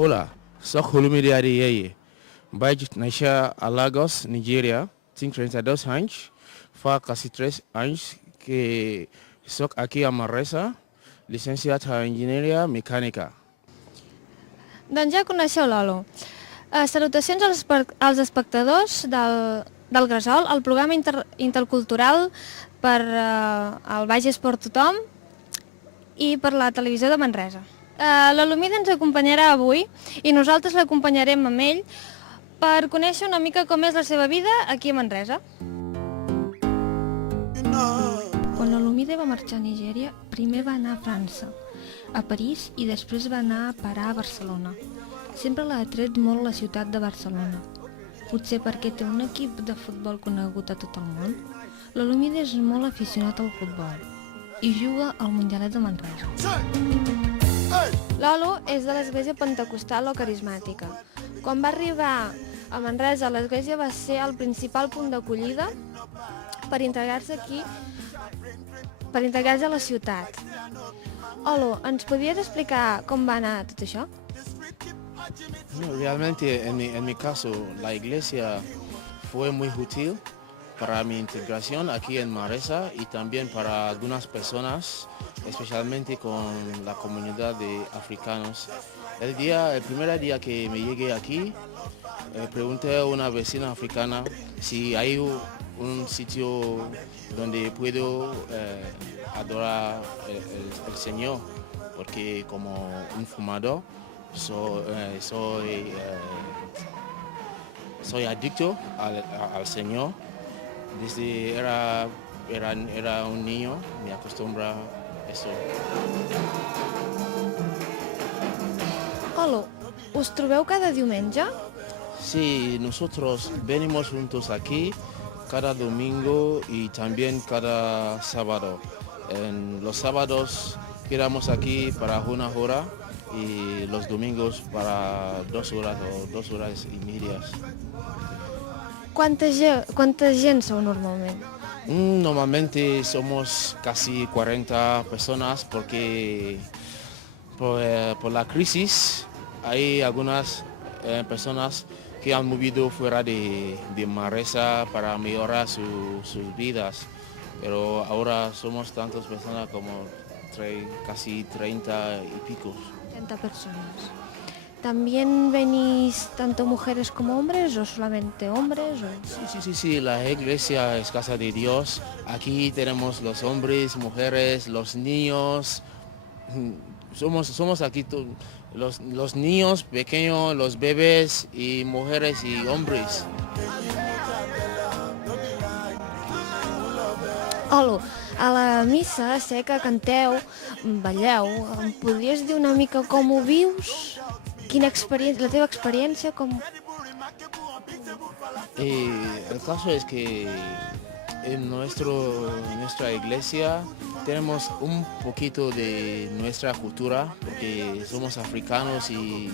Hola, soc Olumide Adeyeye. Vaig néixer a Lagos, Nigèria. Tinc 32 anys. Fa quasi 3 anys que soc aquí a Manresa, llicenciat en enginyeria mecànica. Doncs ja coneixeu l'Olo. Salutacions als espectadors del Gresol, el programa intercultural per el Bages per Tothom i per la televisió de Manresa. L'Olumide ens acompanyarà avui i nosaltres l'acompanyarem amb ell per conèixer una mica com és la seva vida aquí a Manresa. Quan l'Olumide va marxar a Nigèria, primer va anar a França, a París, i després va anar a parar a Barcelona. Sempre l'ha atret molt la ciutat de Barcelona. Potser perquè té un equip de futbol conegut a tot el món. L'Olumide és molt aficionat al futbol i juga al Mundialet de Manresa. L'Olo és de l'església pentecostal o carismàtica. Quan va arribar a Manresa, l'església va ser el principal punt d'acollida per integrar-se aquí, per integrar-se a la ciutat. Olo, ens podries explicar com va anar tot això? No, realmente en mi caso la iglesia fue muy útil para mi integración aquí en Manresa y también para algunas personas, especialmente con la comunidad de africanos. El primer día que me llegué aquí, pregunté a una vecina africana si hay un sitio donde puedo adorar el Señor, porque como un fumador soy adicto al Señor. Desde era un niño, me acostumbra a eso. Olo, us trobeu cada diumenge? Sí, nosotros venimos juntos aquí cada domingo y también cada sábado. En los sábados quedamos aquí para 1 hora y los domingos para 2 horas o 2 horas y medias. Quanta gent sou normalment? Normalmente somos casi 40 personas porque por la crisis hay algunas personas que han movido fuera de Manresa para mejorar sus vidas. Pero ahora somos tantas personas como casi 30 y pico. 30 personas. ¿También venís tanto mujeres como hombres o solamente hombres? Sí, la iglesia es casa de Dios. Aquí tenemos los hombres, mujeres, los niños. Somos aquí los niños pequeños, los bebés y mujeres y hombres. Olo, a la missa sé que canteu, balleu. Em podries dir una mica com ho vius? Quina experiència, la teva experiència? El caso es que en nuestra iglesia tenemos un poquito de nuestra cultura porque somos africanos y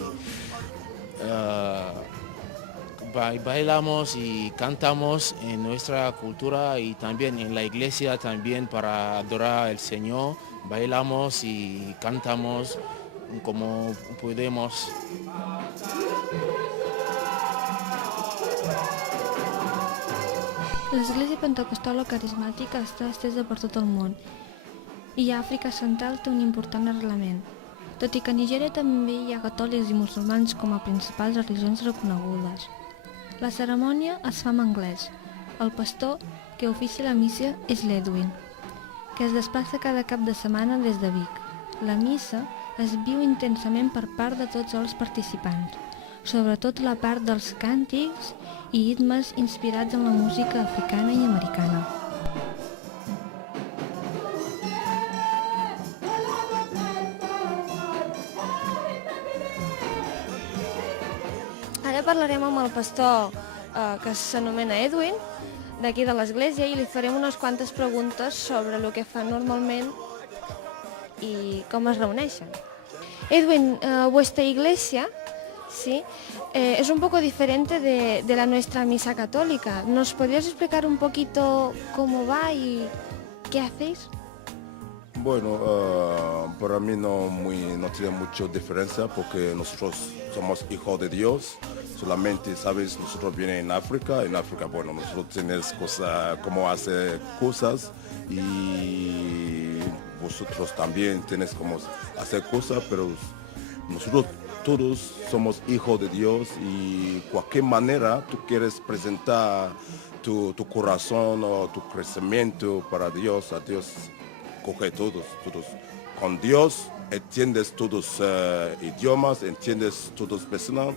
bailamos y cantamos en nuestra cultura y también en la iglesia también para adorar al Señor. Bailamos y cantamos como podemos. L'església pentecostal o carismàtica està estesa per tot el món i a Àfrica Central té un important arrelament. Tot i que a Nigèria també hi ha catòlics i musulmans com a principals religions reconegudes. La cerimònia es fa en anglès. El pastor que oficia la missa és l'Edwin, que es desplaça cada cap de setmana des de Vic. La missa es viu intensament per part de tots els participants, sobretot la part dels càntics i ritmes inspirats en la música africana i americana. Ara parlarem amb el pastor que s'anomena Edwin, d'aquí de l'església, i li farem unes quantes preguntes sobre el que fan normalment y cómo se reúnen. Edwin, vuestra iglesia, ¿sí? Es un poco diferente de la nuestra misa católica. ¿Nos podrías explicar un poquito cómo va y qué hacéis? Bueno, para mí no tiene mucha diferencia porque nosotros somos hijos de Dios. Solamente, sabes, nosotros viene en África, bueno, nosotros tenemos cosas, cómo hacer cosas y vosotros también tenéis cómo hacer cosas, pero nosotros todos somos hijos de Dios y cualquier manera tú quieres presentar tu corazón o tu crecimiento para Dios, a Dios coge todos. Con Dios entiendes todos idiomas, entiendes todas personas.